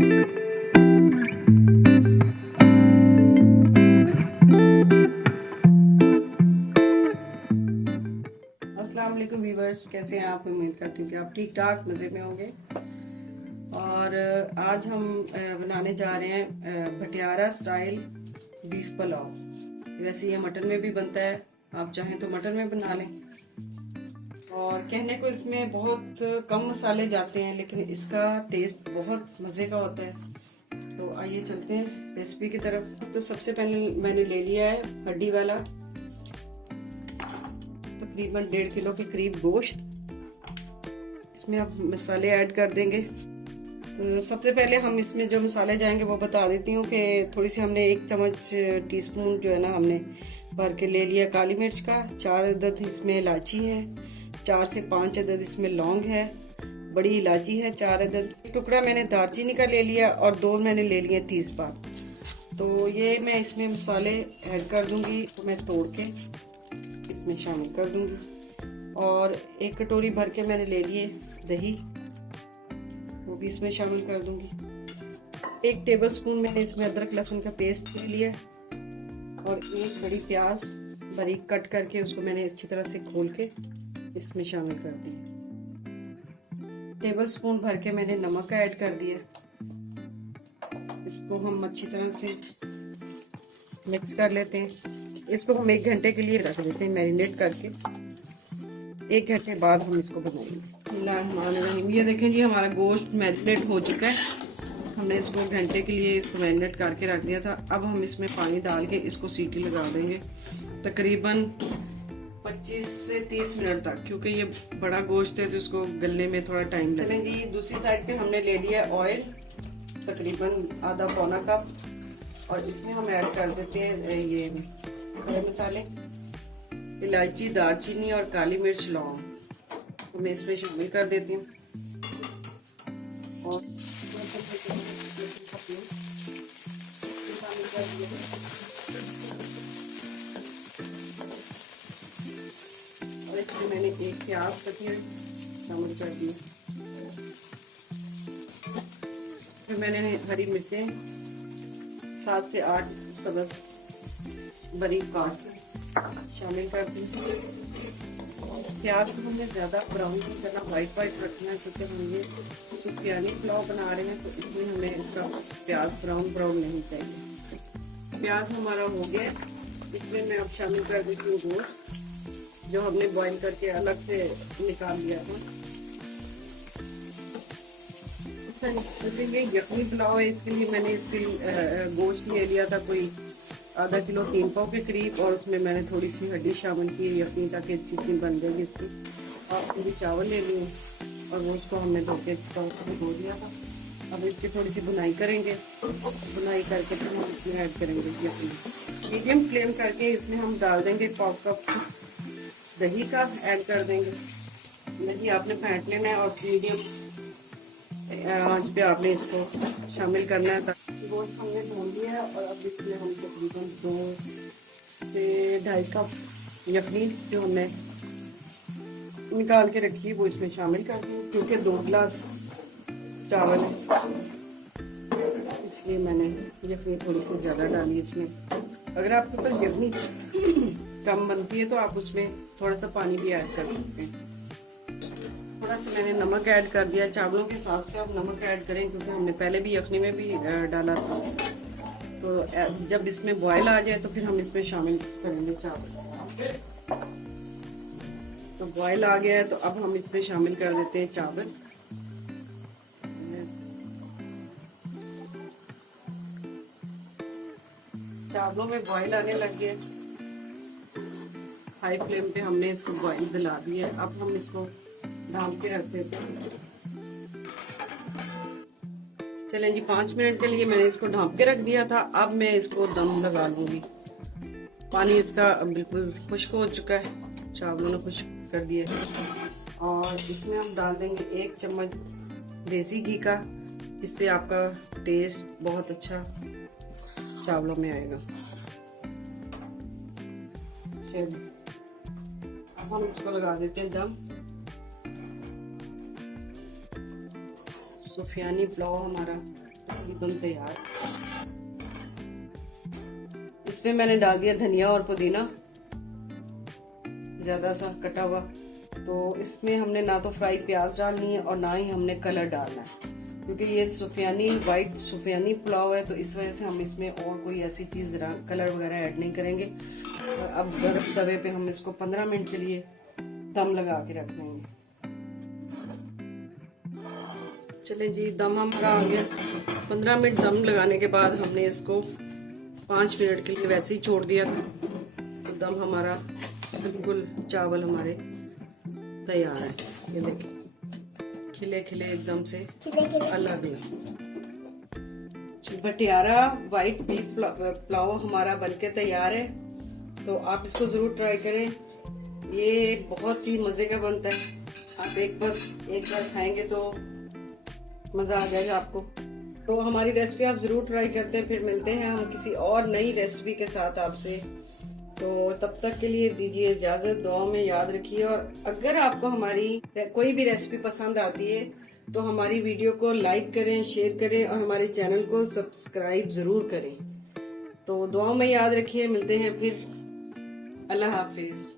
अस्सलाम वालेकुम व्यूवर्स, कैसे हैं आप? उम्मीद करती हूँ कि आप ठीक ठाक मज़े में होंगे। और आज हम बनाने जा रहे हैं भटियारा स्टाइल बीफ पुलाव। वैसे ये मटन में भी बनता है, आप चाहें तो मटन में बना लें। और कहने को इसमें बहुत कम मसाले जाते हैं, लेकिन इसका टेस्ट बहुत मज़े का होता है। तो आइए चलते हैं रेसिपी की तरफ। तो सबसे पहले मैंने ले लिया है हड्डी वाला तकरीबन 1.5 किलो के करीब गोश्त। इसमें अब मसाले ऐड कर देंगे। तो सबसे पहले हम इसमें जो मसाले जाएंगे वो बता देती हूँ कि थोड़ी सी हमने 1 चम्मच टीस्पून जो है ना हमने भर के ले लिया काली मिर्च का। 4 अदद इसमें इलायची है, 4 से 5 अदद इसमें लौंग है, बड़ी इलायची है 4 अदद। टुकड़ा मैंने दालचीनी का ले लिया और 2 मैंने ले लिए तेज़पात। तो ये मैं इसमें मसाले ऐड कर दूंगी, तो मैं तोड़ के इसमें शामिल कर दूंगी। और 1 कटोरी भर के मैंने ले लिए दही, वो भी इसमें शामिल कर दूंगी। 1 टेबलस्पून मैंने इसमें अदरक लहसुन का पेस्ट ले लिया और 1 बड़ी प्याज बारीक कट करके उसको मैंने अच्छी तरह से खोल के इसमें शामिल कर दिया। टेबलस्पून भर के मैंने नमक ऐड कर दिया। इसको हम अच्छी तरह से मिक्स कर लेते हैं। इसको हम 1 घंटे के लिए रख देते हैं मैरिनेट करके। 1 घंटे बाद हम इसको बनाएंगे। ये देखें जी, हमारा गोश्त मैरिनेट हो चुका है। हमने इसको घंटे के लिए इसको मैरिनेट करके रख दिया था। अब हम इसमें पानी डाल के इसको सीटी लगा देंगे तकरीबन 25 से 30 मिनट तक, क्योंकि ये बड़ा गोश्त है तो इसको गलने में थोड़ा टाइम लगेगा जी। दूसरी साइड पे हमने ले लिया ऑयल तकरीबन आधा पौना कप, और इसमें हम ऐड कर देते हैं ये खड़े मसाले, इलायची, दालचीनी और काली मिर्च, लौंग, तो मैं इसमें शामिल कर देती हूँ। और इसमें मैंने 1 प्याज कटी हुई शामिल कर दी। फिर मैंने हरी मिर्चें 7 से 8 सब्ज़ बारीक काट शामिल कर दी। प्याज को हमें ज़्यादा ब्राउन नहीं करना, वाइट रखना है, क्योंकि हम ये सुफियानी पुलाव बना रहे हैं, तो इसमें हमें इसका प्याज ब्राउन नहीं चाहिए। प्याज हमारा हो गया। इसमें मैं अब शामिल कर देती हूँ गोश्त जो हमने बॉईल करके अलग से निकाल लिया था। जैसे ये यखनी पुलाव है, इसके लिए मैंने इसके गोश्त ले लिया था कोई आधा किलो 3 पाव के करीब, और उसमें मैंने थोड़ी सी हड्डी शामिल की यखनी, ताकि अच्छी सी बन जाएगी इसकी। और पूरी चावल ले लिए और वो उसको हमने धो के अच्छी तरह से धो दिया था। अब इसकी थोड़ी सी बुनाई करेंगे। बुनाई करके फिर हम इसमें ऐड करेंगे यखनी। मीडियम फ्लेम करके इसमें हम डाल देंगे 1 कप दही का ऐड कर देंगे। दही आपने फेंट लेना है और मीडियम आंच पे आपने इसको शामिल करना है। गोश्त हमने धो लिया है और अब इसमें हम तकरीबन 2 से 2.5 कप यखनी जो हमने निकाल के रखी है वो इसमें शामिल कर दी, क्योंकि 2 गिलास चावल है इसलिए मैंने यखनी थोड़ी सी ज़्यादा डाली इसमें। अगर आपके ऊपर यखनी कम बनती है तो आप उसमें थोड़ा सा पानी भी ऐड कर सकते हैं। थोड़ा सा मैंने नमक ऐड कर दिया, चावलों के हिसाब से आप नमक ऐड करें, क्योंकि हमने पहले भी यखनी में भी डाला था। तो जब इसमें बॉयल आ जाए तो फिर हम इसमें शामिल करेंगे चावल। तो बॉयल आ गया है तो अब हम इसमें शामिल कर देते हैं चावल। चावलों में बॉयल आने लग गया, हाई फ्लेम पे हमने इसको बॉयल दिला दिया है। अब हम इसको ढाँप के रख देते हैं। चलें जी, 5 मिनट के लिए मैंने इसको ढाँप के रख दिया था। अब मैं इसको दम लगा लूँगी। पानी इसका बिल्कुल खुश्क हो चुका है, चावलों ने खुश्क कर दिया है। और इसमें हम डाल देंगे 1 चम्मच देसी घी का। इससे आपका टेस्ट बहुत अच्छा चावलों में आएगा। चलिए अब हम इसको लगा देते हैं दम। सुफियानी पुलाव हमारा एकदम तैयार। इसमें मैंने डाल दिया धनिया और पुदीना ज्यादा सा कटा हुआ। तो इसमें हमने ना तो फ्राई प्याज डालनी है और ना ही हमने कलर डालना है, क्योंकि ये सुफियानी वाइट सुफियानी पुलाव है, तो इस वजह से हम इसमें और कोई ऐसी चीज कलर वगैरह ऐड नहीं करेंगे। और अब गर्म तवे पे हम इसको 15 मिनट के लिए दम लगा के रख देंगे। चलें जी, दम हमारा आ गया। 15 मिनट दम लगाने के बाद हमने इसको 5 मिनट के लिए वैसे ही छोड़ दिया, तो दम हमारा बिल्कुल, चावल हमारे तैयार है। ये देखिए खिले खिले एकदम से अलग भटियारा वाइट बीफ पुलाव हमारा बनके तैयार है। तो आप इसको जरूर ट्राई करें, ये बहुत ही मजे का बनता है। आप एक बार खाएंगे तो मजा आ जाएगा आपको। तो हमारी रेसिपी आप जरूर ट्राई करते हैं। फिर मिलते हैं हम किसी और नई रेसिपी के साथ आपसे। तो तब तक के लिए दीजिए इजाजत, दुआ में याद रखिए। और अगर आपको हमारी कोई भी रेसिपी पसंद आती है तो हमारी वीडियो को लाइक करें, शेयर करें और हमारे चैनल को सब्सक्राइब जरूर करें। तो दुआ में याद रखिए, मिलते हैं फिर। अल्लाह हाफिज।